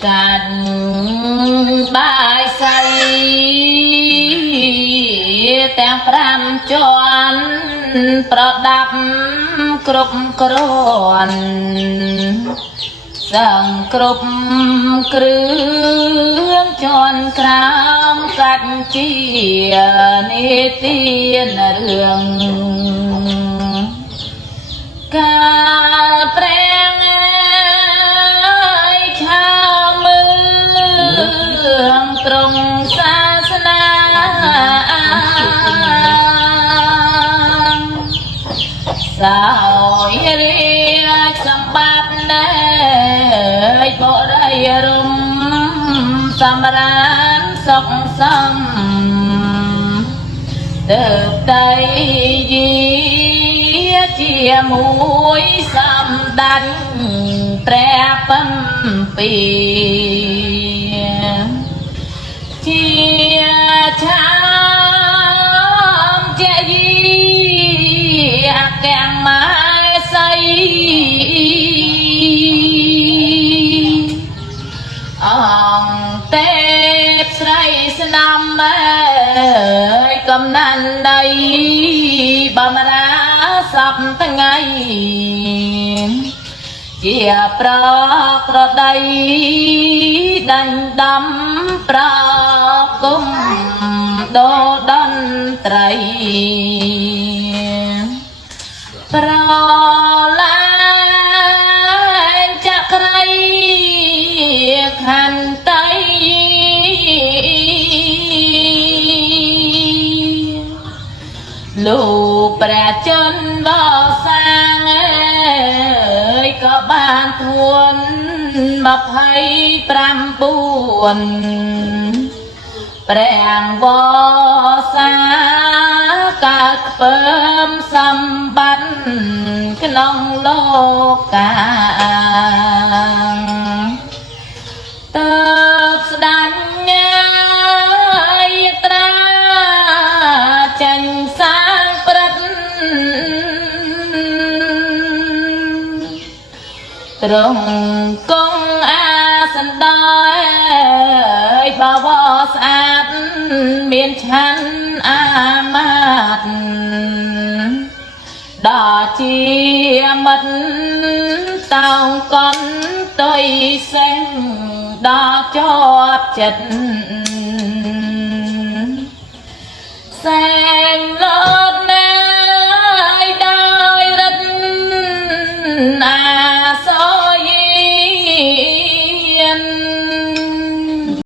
cạn bài say tang pram chọnประดับ គ្រប់គ្រាន់សង្គ្រប់គ្រឿងជន់ក្រាមកាត់ជានីតិរឿងកាលប្រែងឆាមើងត្រង់សាសនាសោយរាជសម្បត្តិណែបរិយរំសម្រានសុខសំទើបតែជាមួយសម្ដេចព្រះបំពីជាឆាមជាយីទាំងម៉ែសៃអង្គទេពស្រីស្នាមកំណាន់ដីបំរាសពថ្ងៃជាប្រក្រដីដាញ់ដំប្រគុំដោតន្ត្រីប្រឡាញចក្រីខន្តីលោកព្រះជន្មបសាងក៏បានធួន29ព្រះវសាកើតខ្ពើមសម្បត្តិក្នុងលោកកាតើបស្ដាញ់ត្រាចាញ់សាងព្រឹកត្រង់គង់អាសន្ដោយបវរស្អាតមានឆាន់អាមាតដល់ជាមិត្តតោងកន់ទុយសេងដល់ជាប់ចិត្តសែងលត់